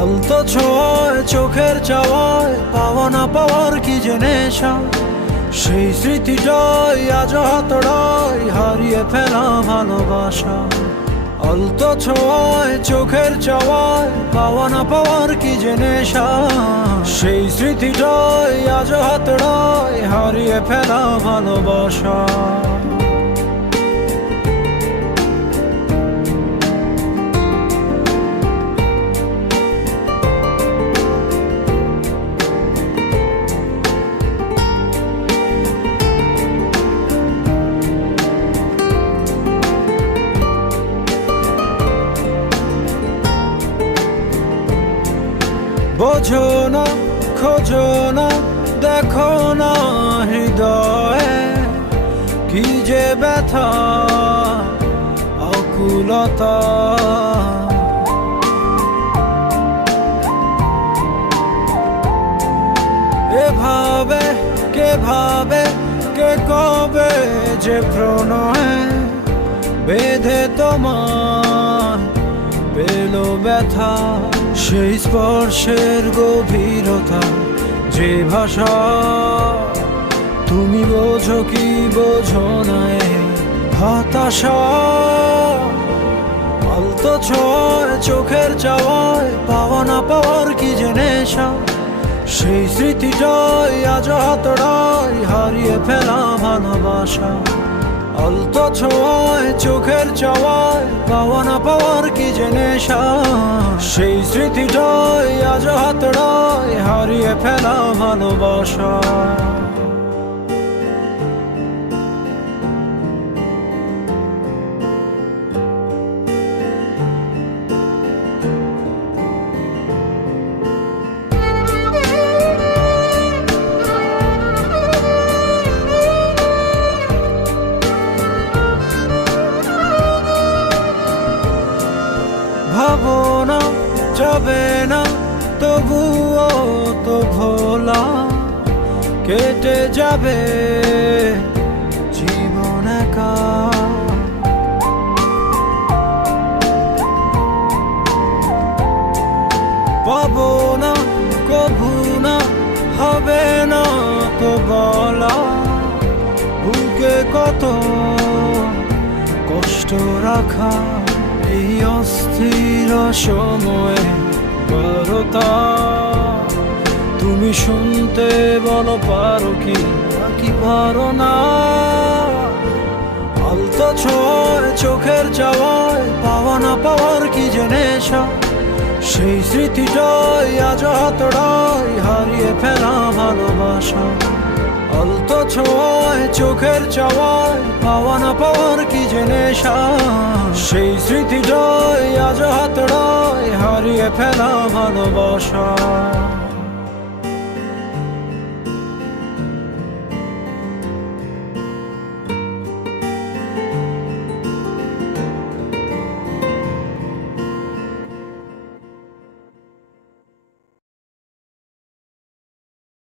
আলতো ছোঁয়ায় চোখের চাওয়ায় পাওয়া না পাওয়ার কি যে নেশা, সেই স্মৃতিটাই আজ হাতড়ায় হারিয়ে ফেলা ভালোবাসা। আলতো ছোঁয়ায় চোখের চাওয়ায় পাওয়া না পাওয়ার কি যে নেশা, সেই স্মৃতিটাই আজ হাতড়ায় হারিয়ে ফেলা ভালোবাসা। বোঝো না, খোঁজো না, দেখো না হৃদয়ে কি যে ব্যথা আকুলতা। এভাবে কে ভাবে, কে কবে যে প্রণয়ে বেঁধে তোমার পেল ব্যথা। সেই স্পর্শের গভীরতা, যে ভাষা তুমি বোঝো কি বোঝো না হতাশা। আলতো ছোঁয়ায় চোখের চাওয়ায় পাওয়া না পাওয়ার কি যে নেশা, সেই স্মৃতিটাই আজ হাতড়ায় হারিয়ে ফেলা ভালোবাসা। আলতো ছোঁয়ায় চোখের চাওয়ায় পাওয়া না পাওয়ার কি যে নেশা, সেই স্মৃতিটাই আজ হাতড়ায় হারিয়ে ফেলা ভালোবাসা। ভাবনা যাবে না তবুও তো ভোলা, কেটে যাবে জীবন একা। পাবো না কভু না, হবে না তো বলা, বুকে কত কষ্ট রাখা। এই অস্থির সময়ে বারতা তুমি শুনতে বলো পারো কি নাকি পারো না। আলতো ছোঁয়ায় চোখের চাওয়ায় পাওয়া না পাওয়ার কি যে নেশা, সেই স্মৃতিটাই আজ হাতড়ায় হারিয়ে ফেলা ভালোবাসা। আলতো ছোঁয়ায় চোখের চাওয়ায় পাওয়া না পাওয়ার কি যে নেশা, সেই স্মৃতিটাই আজ হাতড়ায় হারিয়ে ফেলা ভালোবাসা।